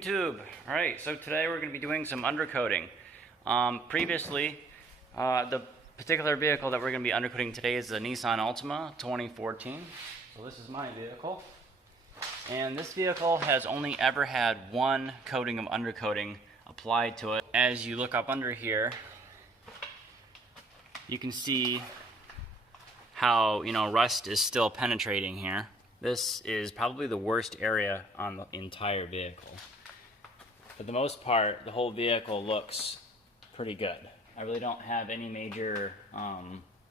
YouTube. Alright, so today we're going to be doing some undercoating. Previously, the particular vehicle that we're going to be undercoating today is the Nissan Altima 2014. So this is my vehicle. And this vehicle has only ever had one coating of undercoating applied to it. As you look up under here, you can see how, rust is still penetrating here. This is probably the worst area on the entire vehicle. For the most part, the whole vehicle looks pretty good. I really don't have any major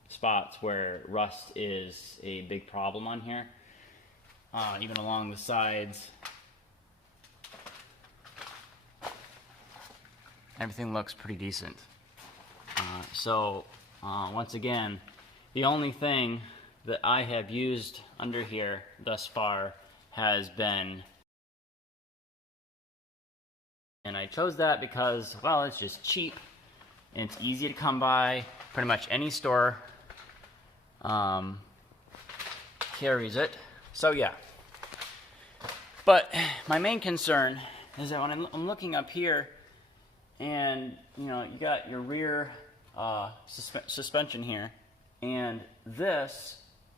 spots where rust is a big problem on here. Even along the sides, everything looks pretty decent. Once again, the only thing that I have used under here thus far has been, and I chose that because, well, it's just cheap and it's easy to come by. Pretty much any store carries it. So yeah. But my main concern is that when I'm looking up here, and you got your rear suspension here, and this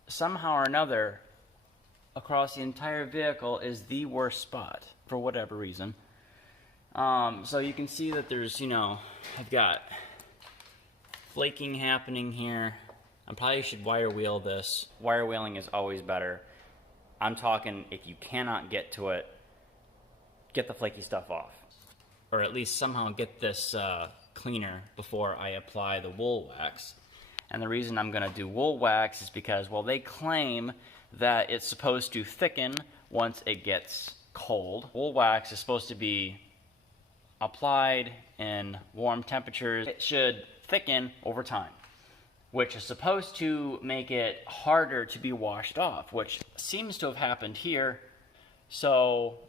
somehow or another across the entire vehicle is the worst spot for whatever reason. So you can see that there's, I've got flaking happening here. I probably should wire wheel this. Wire wheeling is always better. I'm talking, if you cannot get to it, get the flaky stuff off. Or at least somehow get this cleaner before I apply the wool wax. And the reason I'm going to do wool wax is because, well, they claim that it's supposed to thicken once it gets cold. Wool wax is supposed to be applied in warm temperatures. It should thicken over time, which is supposed to make it harder to be washed off, which seems to have happened here. So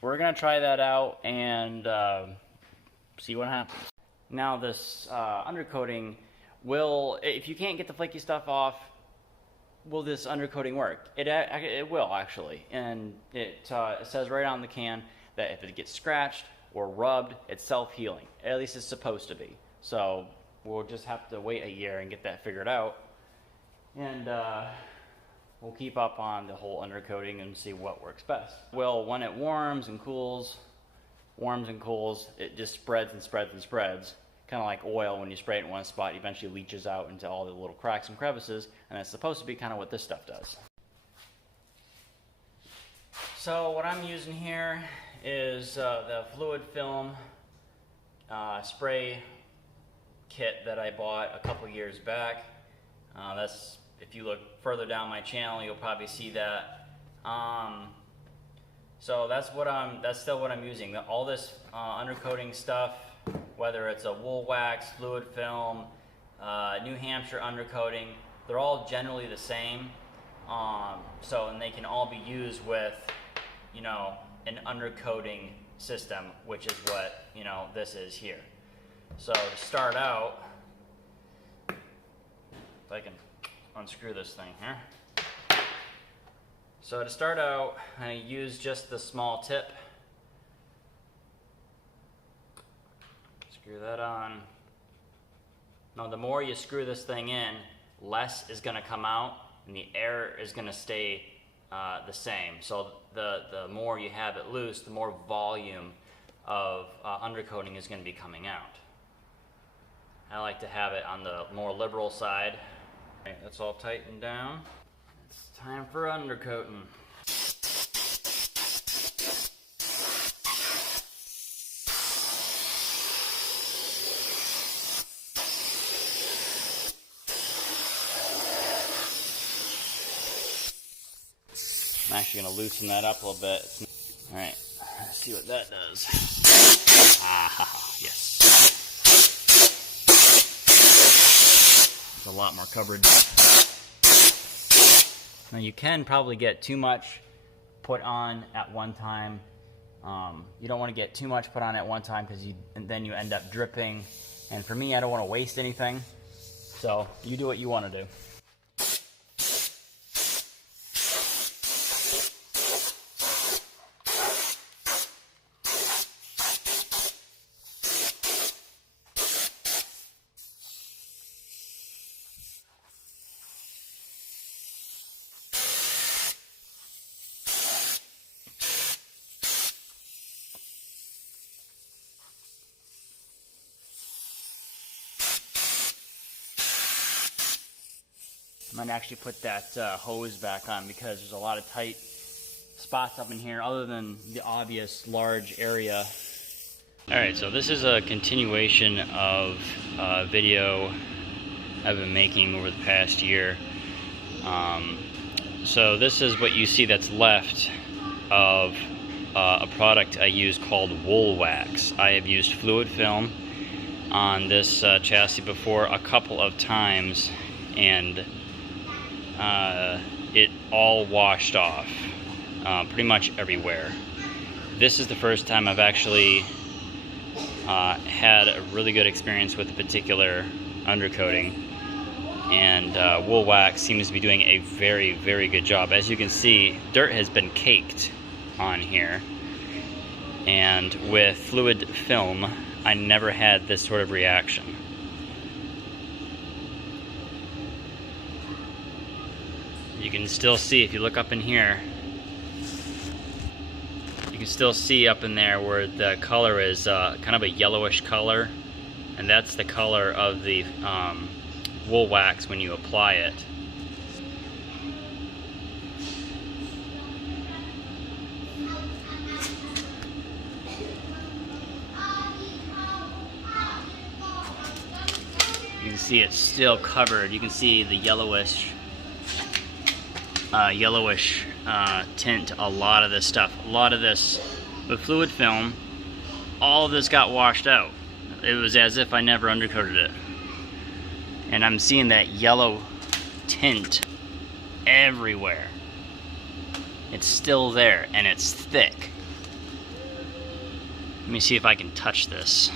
we're going to try that out and see what happens. Now this undercoating will, if you can't get the flaky stuff off, will this undercoating work? It will actually, and it says right on the can that if it gets scratched or rubbed, it's self-healing. At least it's supposed to be. So we'll just have to wait a year and get that figured out, and we'll keep up on the whole undercoating and see what works best. Well, when it warms and cools, it just spreads and spreads and spreads. Kind of like oil, when you spray it in one spot, it eventually leaches out into all the little cracks and crevices, and that's supposed to be kind of what this stuff does. So what I'm using here is the fluid film spray kit that I bought a couple years back. That's, if you look further down my channel, you'll probably see that. So that's still what I'm using. All this undercoating stuff, whether it's a wool wax, fluid film, New Hampshire undercoating, they're all generally the same. And they can all be used with, an undercoating system, which is what, this is here. So to start out, if I can unscrew this thing here. So to start out, I use just the small tip. Screw that on. Now the more you screw this thing in, less is going to come out and the air is going to stay the same. So the more you have it loose, the more volume of undercoating is going to be coming out. I like to have it on the more liberal side. Okay, that's all tightened down. It's time for undercoating. I'm actually going to loosen that up a little bit. Alright, let's see what that does. Yes. There's a lot more coverage. Now you can probably get too much put on at one time. You don't want to get too much put on at one time because then you end up dripping. And for me, I don't want to waste anything. So you do what you want to do. Might actually put that hose back on because there's a lot of tight spots up in here other than the obvious large area. Alright, so this is a continuation of a video I've been making over the past year. So this is what you see that's left of a product I use called Woolwax. I have used fluid film on this chassis before a couple of times, and it all washed off pretty much everywhere. This is the first time I've actually had a really good experience with a particular undercoating, and Woolwax seems to be doing a very, very good job. As you can see, dirt has been caked on here, and with fluid film I never had this sort of reaction. You can still see, if you look up in here, you can still see up in there where the color is kind of a yellowish color, and that's the color of the Woolwax when you apply it. You can see it's still covered. You can see the yellowish tint to a lot of this stuff. A lot of this, with fluid film, all of this got washed out. It was as if I never undercoated it. And I'm seeing that yellow tint everywhere. It's still there, and it's thick. Let me see if I can touch this.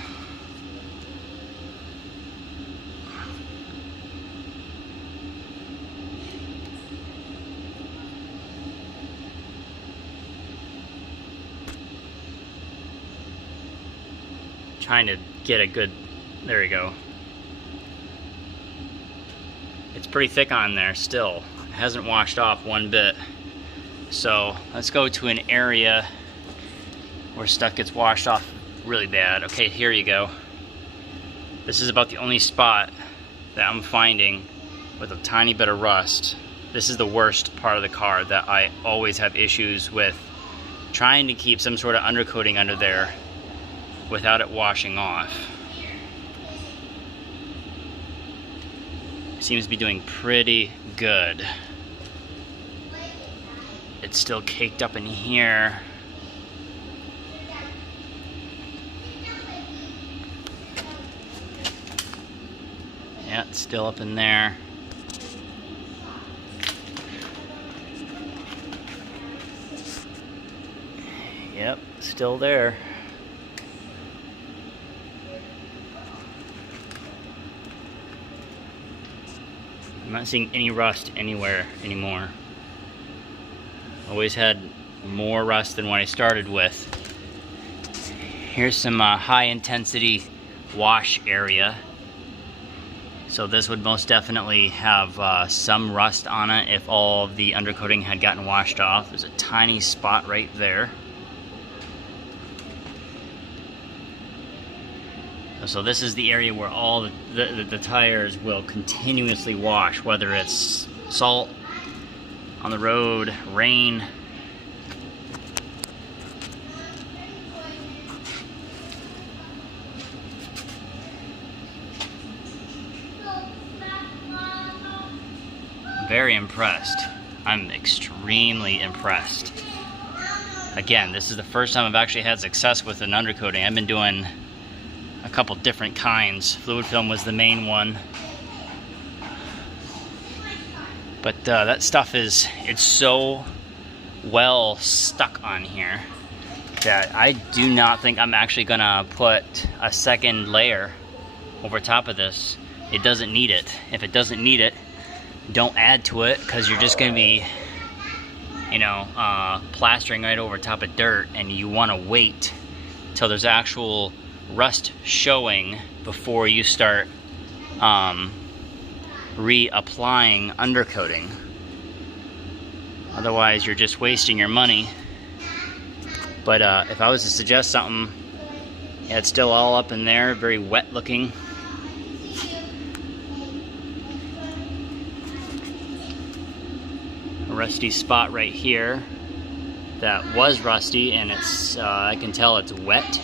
Trying to get a good, there we go. It's pretty thick on there still. It hasn't washed off one bit. So let's go to an area where stuff gets washed off really bad. Okay, here you go. This is about the only spot that I'm finding with a tiny bit of rust. This is the worst part of the car that I always have issues with trying to keep some sort of undercoating under there without it washing off. Seems to be doing pretty good. It's still caked up in here. Yeah, it's still up in there. Yep, still there. I'm not seeing any rust anywhere anymore. Always had more rust than what I started with. Here's some high intensity wash area. So this would most definitely have some rust on it if all of the undercoating had gotten washed off. There's a tiny spot right there. So this is the area where all the tires will continuously wash, whether it's salt on the road, rain. Very impressed. I'm extremely impressed. Again, this is the first time I've actually had success with an undercoating. I've been doing a couple different kinds. Fluid film was the main one. But that stuff it's so well stuck on here that I do not think I'm actually gonna put a second layer over top of this. It doesn't need it. If it doesn't need it, don't add to it, because you're just gonna be, you know, plastering right over top of dirt, and you wanna wait till there's actual rust showing before you start reapplying undercoating. Otherwise you're just wasting your money. But if I was to suggest something, yeah, it's still all up in there, very wet looking. rusty spot right here that was rusty, and it's I can tell it's wet.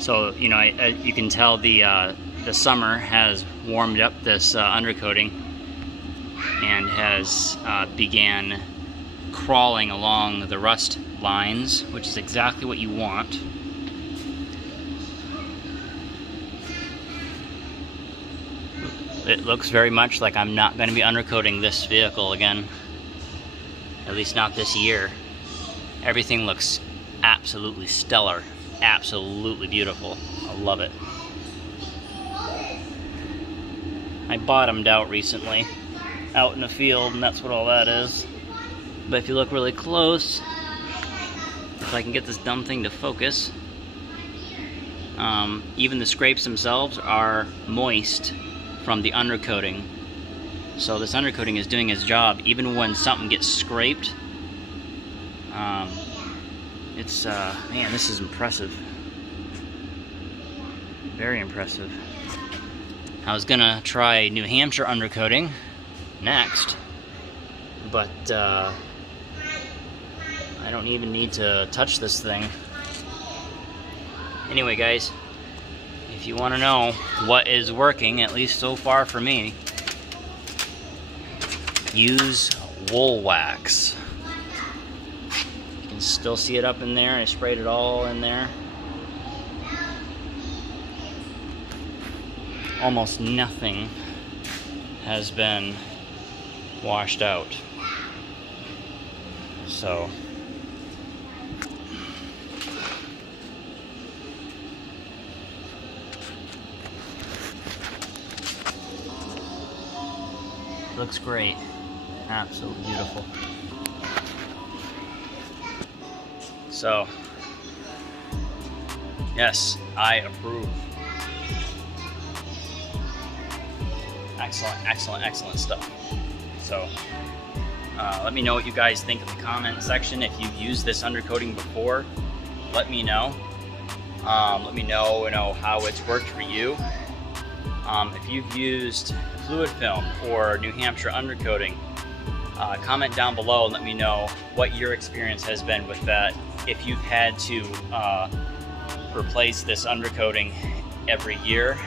So you know, you can tell the summer has warmed up this undercoating and has began crawling along the rust lines, which is exactly what you want. It looks very much like I'm not going to be undercoating this vehicle again, at least not this year. Everything looks absolutely stellar, absolutely beautiful. I love it. I bottomed out recently, out in the field, and that's what all that is. But if you look really close, if I can get this dumb thing to focus, even the scrapes themselves are moist from the undercoating. So this undercoating is doing its job. Even when something gets scraped, it's man, this is impressive. Very impressive. I was gonna try New Hampshire undercoating next, but I don't even need to touch this thing. Anyway, guys, if you want to know what is working, at least so far for me, use Woolwax. You can still see it up in there. I sprayed it all in there. Almost nothing has been washed out. So looks great. Absolutely beautiful. So, yes, I approve. Excellent, excellent, excellent stuff. So, let me know what you guys think in the comment section. If you've used this undercoating before, let me know. Let me know, how it's worked for you. If you've used fluid film or New Hampshire undercoating, comment down below and let me know what your experience has been with that. If you've had to replace this undercoating every year,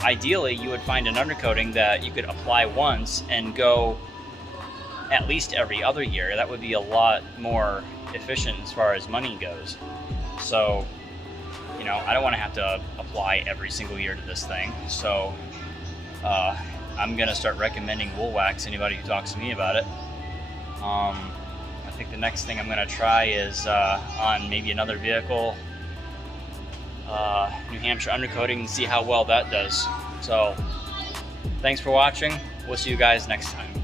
ideally you would find an undercoating that you could apply once and go at least every other year. That would be a lot more efficient as far as money goes. So, you know, I don't want to have to apply every single year to this thing. So I'm gonna start recommending Woolwax, anybody who talks to me about it. I think the next thing I'm gonna try is on maybe another vehicle, New Hampshire undercoating, and see how well that does. So thanks for watching. We'll see you guys next time.